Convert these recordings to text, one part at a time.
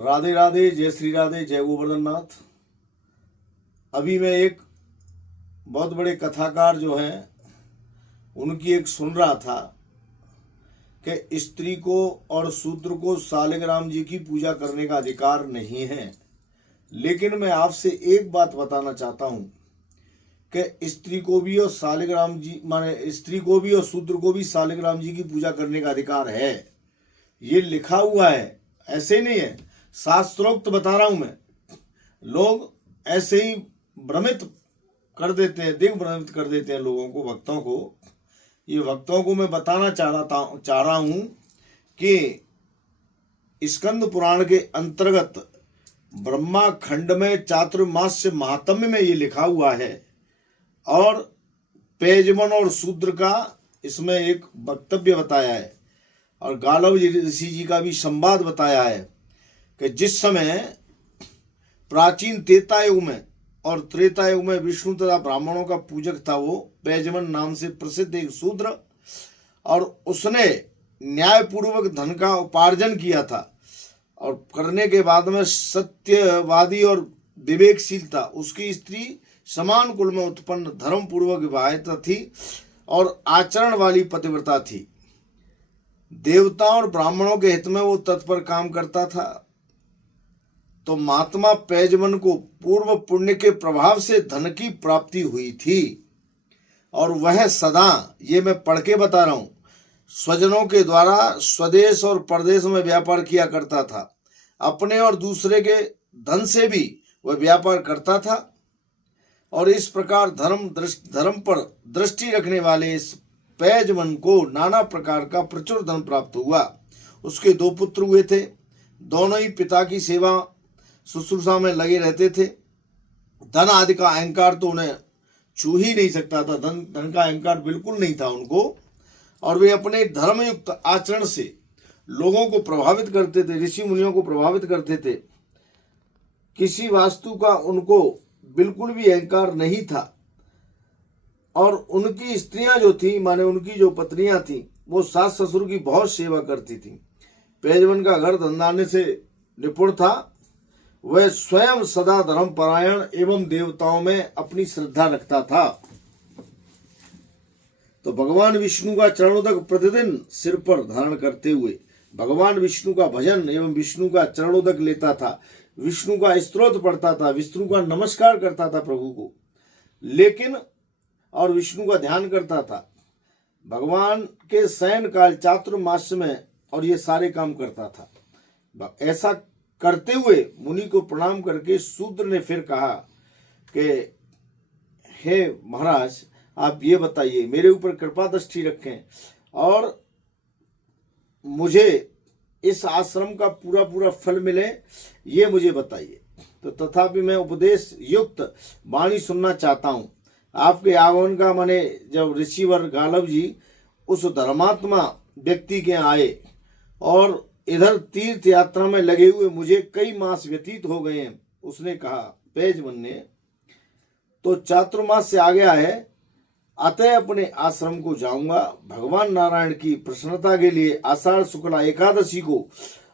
राधे राधे, जय श्री राधे, जय गोवर्धन नाथ। अभी मैं एक बहुत बड़े कथाकार जो हैं उनकी एक सुन रहा था कि स्त्री को और शूद्र को सालिग्राम जी की पूजा करने का अधिकार नहीं है। लेकिन मैं आपसे एक बात बताना चाहता हूं कि स्त्री को भी और सालिग्राम जी माने स्त्री को भी और शूद्र को भी सालिग्राम जी की पूजा करने का अधिकार है। ये लिखा हुआ है, ऐसे नहीं है, शास्त्रोक्त बता रहा हूं मैं। लोग ऐसे ही भ्रमित कर देते हैं, दिग्भ्रमित कर देते हैं लोगों को, भक्तों को। ये भक्तों को मैं बताना चाह रहा हूं कि स्कंद पुराण के अंतर्गत ब्रह्मा खंड में चातुर्मास्य महात्म्य में ये लिखा हुआ है और पेजमन और शूद्र का इसमें एक वक्तव्य बताया है और गालव ऋषि जी का भी संवाद बताया है कि जिस समय प्राचीन त्रेता युग में और त्रेता युग में विष्णु तथा ब्राह्मणों का पूजक था वो पेजमन नाम से प्रसिद्ध एक शूद्र, और उसने न्यायपूर्वक धन का उपार्जन किया था और करने के बाद में सत्यवादी और विवेकशील था। उसकी स्त्री समान कुल में उत्पन्न धर्म पूर्वक विवाहित थी और आचरण वाली पतिव्रता थी। देवताओं और ब्राह्मणों के हित में वो तत्पर काम करता था। तो महात्मा पेजमन को पूर्व पुण्य के प्रभाव से धन की प्राप्ति हुई थी और वह सदा, ये मैं पढ़ के बता रहा हूं, स्वजनों के द्वारा स्वदेश और परदेश में व्यापार किया करता था। अपने और दूसरे के धन से भी वह व्यापार करता था और इस प्रकार धर्म पर दृष्टि रखने वाले इस पेजमन को नाना प्रकार का प्रचुर धन प्राप्त हुआ। उसके 2 पुत्र हुए थे। दोनों ही पिता की सेवा शुश्रूषा में लगे रहते थे। धन आदि का अहंकार तो उन्हें छू ही नहीं सकता था। धन का अहंकार बिल्कुल नहीं था उनको, और वे अपने धर्मयुक्त आचरण से लोगों को प्रभावित करते थे, ऋषि मुनियों को प्रभावित करते थे। किसी वास्तु का उनको बिल्कुल भी अहंकार नहीं था और उनकी स्त्रियां जो थी, माने उनकी जो पत्नियां थी, वो सास ससुर की बहुत सेवा करती थी। पेजमन का घर धंधाने से निपुण था। वह स्वयं सदा धर्मपरायण एवं देवताओं में अपनी श्रद्धा रखता था। तो भगवान विष्णु का चरणोदक प्रतिदिन सिर पर धारण करते हुए भगवान विष्णु का भजन एवं विष्णु का चरणोदक लेता था, विष्णु का स्तोत्र पढ़ता था, विष्णु का नमस्कार करता था प्रभु को, लेकिन और विष्णु का ध्यान करता था। भगवान के शयन काल चातुर्मास्य में और ये सारे काम करता था। ऐसा करते हुए मुनि को प्रणाम करके शूद्र ने फिर कहा कि हे महाराज, आप ये बताइए, मेरे ऊपर कृपा दृष्टि रखें और मुझे इस आश्रम का पूरा पूरा फल मिले, ये मुझे बताइए। तो तथापि मैं उपदेश युक्त वाणी सुनना चाहता हूं। आपके आगमन का माने जब ऋषिवर गालव जी उस धर्मात्मा व्यक्ति के आए और इधर तीर्थ यात्रा में लगे हुए मुझे कई मास व्यतीत हो गए हैं, उसने कहा पेजमन ने, तो चातुर्मास से आ गया है, अतः अपने आश्रम को जाऊंगा। भगवान नारायण की प्रसन्नता के लिए आषाढ़ शुक्ला एकादशी को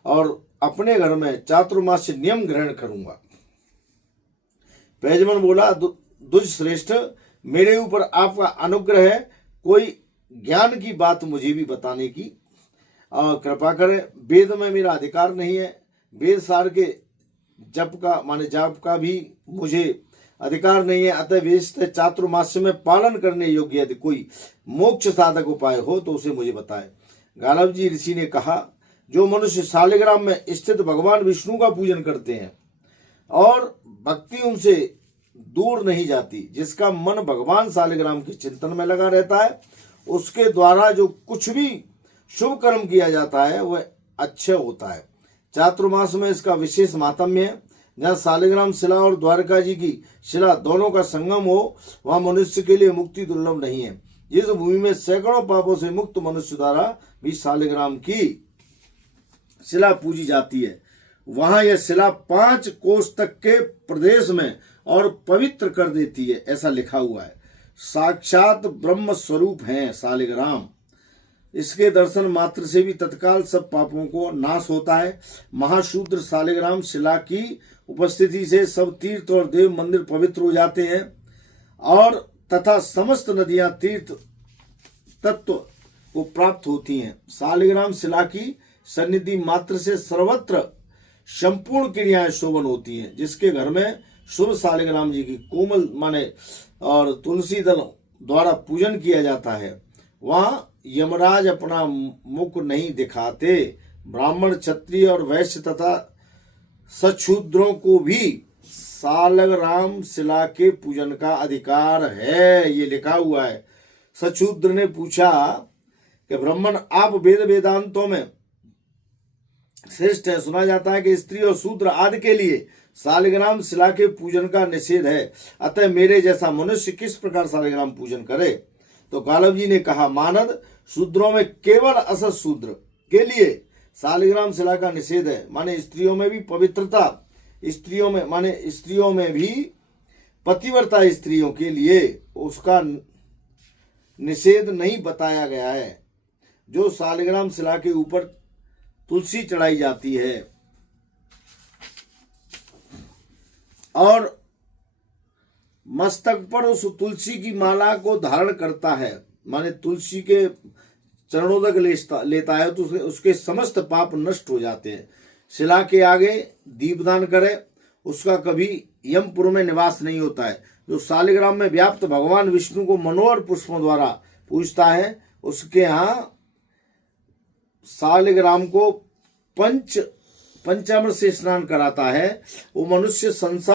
और अपने घर में चातुर्मास नियम ग्रहण करूंगा। पेजमन बोला, दुज श्रेष्ठ, मेरे ऊपर आपका अनुग्रह है, कोई ज्ञान की बात मुझे भी बताने की कृपा करें। वेद में मेरा अधिकार नहीं है, वेद सार के जप का माने जाप का भी मुझे अधिकार नहीं है। अतः वेद चातुर्मास्य में पालन करने योग्य यदि कोई मोक्ष साधक उपाय हो तो उसे मुझे बताए। गालव जी ऋषि ने कहा, जो मनुष्य सालिग्राम में स्थित भगवान विष्णु का पूजन करते हैं और भक्ति उनसे दूर नहीं जाती, जिसका मन भगवान सालिग्राम के चिंतन में लगा रहता है, उसके द्वारा जो कुछ भी शुभ कर्म किया जाता है वह अच्छा होता है। चातुर्मास में इसका विशेष माहात्म्य है। जहाँ सालिग्राम शिला और द्वारका जी की शिला दोनों का संगम हो, वहां मनुष्य के लिए मुक्ति दुर्लभ नहीं है। जिस भूमि में सैकड़ों पापों से मुक्त मनुष्य द्वारा भी सालिग्राम की शिला पूजी जाती है, वहां यह शिला 5 कोस तक के प्रदेश में और पवित्र कर देती है, ऐसा लिखा हुआ है। साक्षात ब्रह्म स्वरूप है सालिग्राम। इसके दर्शन मात्र से भी तत्काल सब पापों को नाश होता है। महाशूद्र शालिग्राम शिला की उपस्थिति से सब तीर्थ और देव मंदिर पवित्र हो जाते हैं और तथा समस्त नदियां तीर्थ तत्व को प्राप्त होती हैं। शालिग्राम शिला की सन्निधि मात्र से सर्वत्र संपूर्ण क्रियाएं शोभन होती हैं। जिसके घर में शुभ शालिग्राम जी की कोमल माने और तुलसी दल द्वारा पूजन किया जाता है, वहां यमराज अपना मुख नहीं दिखाते। ब्राह्मण, क्षत्रिय और वैश्य तथा सशूद्रों को भी शालिग्राम शिला के पूजन का अधिकार है, ये लिखा हुआ है। सशूद्र ने पूछा कि ब्राह्मण, आप वेद वेदांतों में श्रेष्ठ है, सुना जाता है कि स्त्री और शूद्र आदि के लिए शालिग्राम शिला के पूजन का निषेध है, अतः मेरे जैसा मनुष्य किस प्रकार शालिग्राम पूजन करे। तो गालव जी ने कहा, मानद शूद्रों में केवल असत शूद्र के लिए शालिग्राम शिला का निषेध है, माने स्त्रियों में भी पवित्रता, स्त्रियों में माने स्त्रियों में भी पतिव्रता स्त्रियों के लिए उसका निषेध नहीं बताया गया है। जो शालिग्राम शिला के ऊपर तुलसी चढ़ाई जाती है और मस्तक पर उस तुलसी की माला को धारण करता है, माने तुलसी के चरणों तक लेता है, तो उसके समस्त पाप नष्ट हो जाते हैं। शिला के आगे दीपदान करे, उसका कभी यमपुर में निवास नहीं होता है। जो शालिग्राम में व्याप्त भगवान विष्णु को मनोहर पुष्पों द्वारा पूजता है, उसके यहाँ शालिग्राम को पंचामृत से स्नान कराता है। वो मनुष्य संसार